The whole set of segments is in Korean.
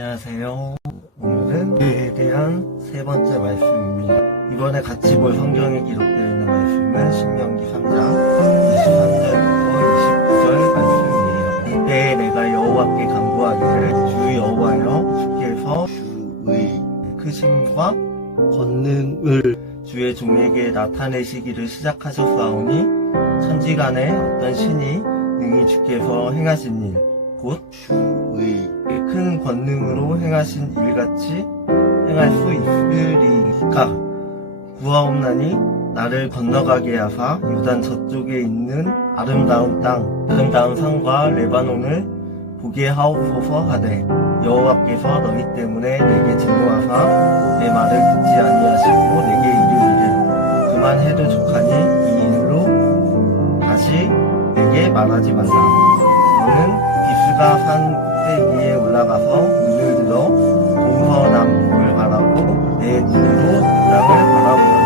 안녕하세요. 오늘은 그에 대한 세 번째 말씀입니다. 이번에 같이 볼 성경에 기록되어 있는 말씀은 신명기 3장 23절부터 29절 말씀이에요. 이때 내가 여호와께 간구하기를 주 여호와여 주께서 주의 크심과 권능을 주의 종에게 나타내시기를 시작하셨사오니 천지간에 어떤 신이 능히 주께서 행하신 일, 곧 주의 큰 권능으로 행하신 일같이 행할 수 있으리까? 구하옵나니 나를 건너가게 하사 유단 저쪽에 있는 아름다운 땅 아름다운 산과 레바논을 보게 하옵소서 하되 여호와께서 너희 때문에 내게 진노하사 내 말을 듣지 아니하시고 내게 이르기를 그만 해도 족하니 이 일로 다시 내게 말하지 말라. 너는 비스가 산 꼭대기에 올라가서 눈을 들어 동서남북을 바라고 내 눈으로 그 땅을 바라보라.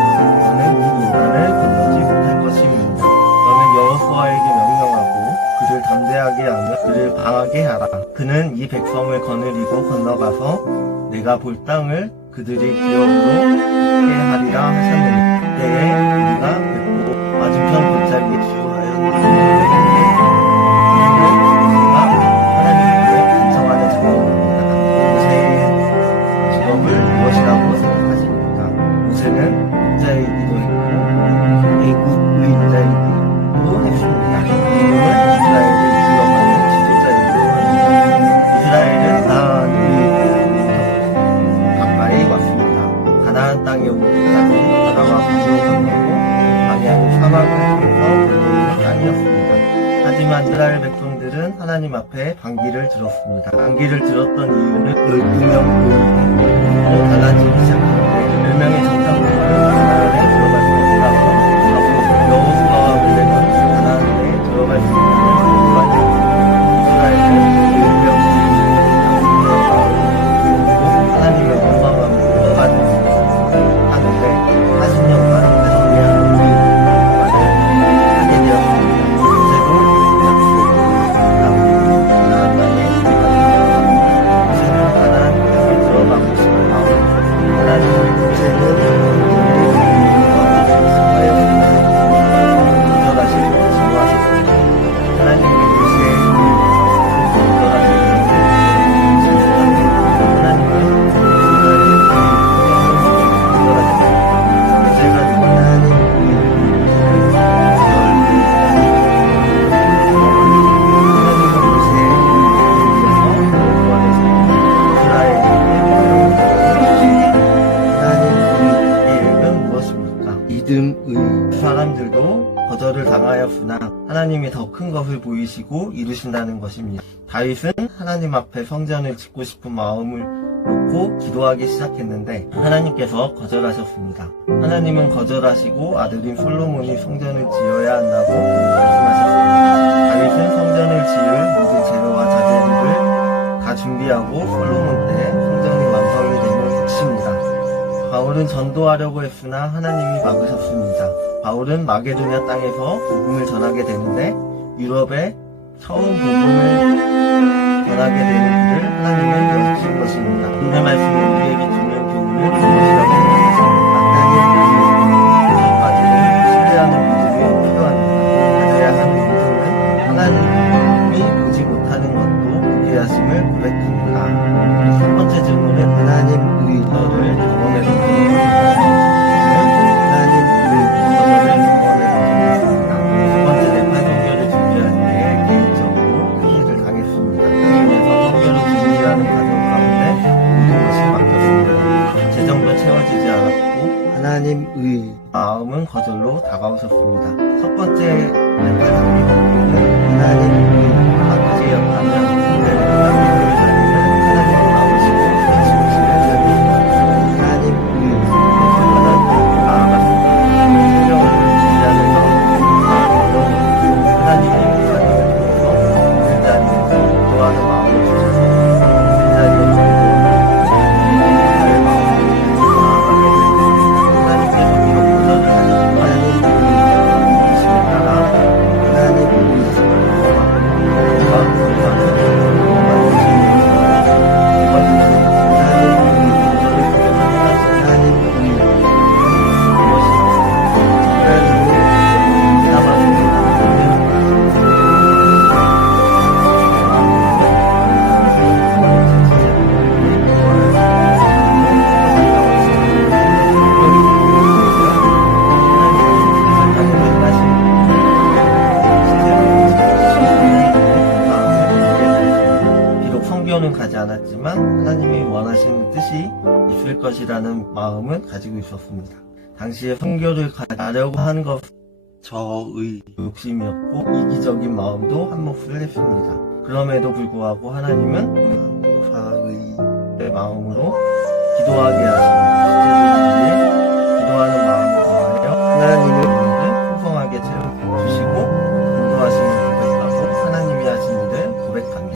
너는 이 요단을 건너지 못할 것입니다. 너는 여호수아에게 명령하고 그를 담대하게 하며 그를 방하게 하라. 그는 이 백성을 거느리고 건너가서 내가 볼 땅을 그들이 기업으로 하게 하리라 하셨느니 그때에 우리가 뵙고 맞은편 골짜기에 주하였는 만 이스라엘 백성들은 하나님 앞에 반기를 들었습니다. 반기를 들었던 이유는 12명 서로 달라지기 시작했는데 하나님이 더 큰 것을 보이시고 이루신다는 것입니다. 다윗은 하나님 앞에 성전을 짓고 싶은 마음을 놓고 기도하기 시작했는데 하나님께서 거절하셨습니다. 하나님은 거절하시고 아들인 솔로몬이 성전을 지어야 한다고 말씀하셨습니다. 다윗은 성전을 지을 모든 재료와 자재들을 다 준비하고 솔로몬 때 바울은 전도하려고 했으나 하나님이 막으셨습니다. 바울은 마게도냐 땅에서 복음을 전하게 되는데 유럽에 처음 복음을 전하게 되는 길을 하나님은 열어주신 것입니다. 오늘 말씀 하나님의 마음은 거절로 다가오셨습니다. 첫 번째 하나님의 막지였다면 않았지만 하나님이 원하시는 뜻이 있을 것이라는 마음을 가지고 있었습니다. 당시에 성교를 가려고 한 것, 저의 욕심이었고 이기적인 마음도 한 몫을 했습니다. 그럼에도 불구하고 하나님은 사의 마음으로 기도하게 하십니다. 기도하는 마음을 더하여 하나님을